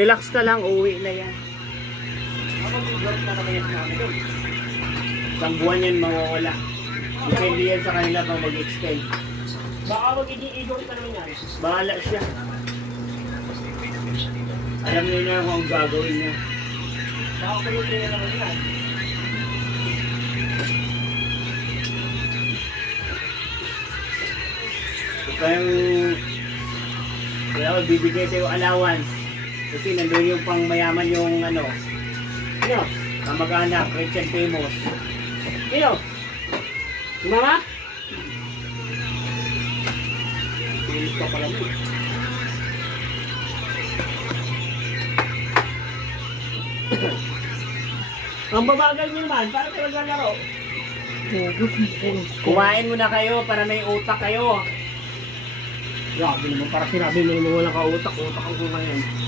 Relax na lang, uwi na yan. Mag-vlog na naman yan namin doon. Isang buwan yan mawawala. Depende yan sa kanila pang mag-extend. Baka mag-i-igor ka naman yan. Bahala siya. Alam niyo na kung ang gagawin niya. Baka kumutin na naman yan. Ito kayong wala ko bibigay sa'yo allowance. Kasi nandun yung pang mayaman yung ano. Ano? Kamag-anak, Richard Famous. Sino? Si Mama? Pilis ka pala mo. Ang babagal niyo naman, para kayo maglalaro. Kumain muna kayo para may utak kayo. Grabe naman, para sinabi mo naman walang kautak-utak ang kumain.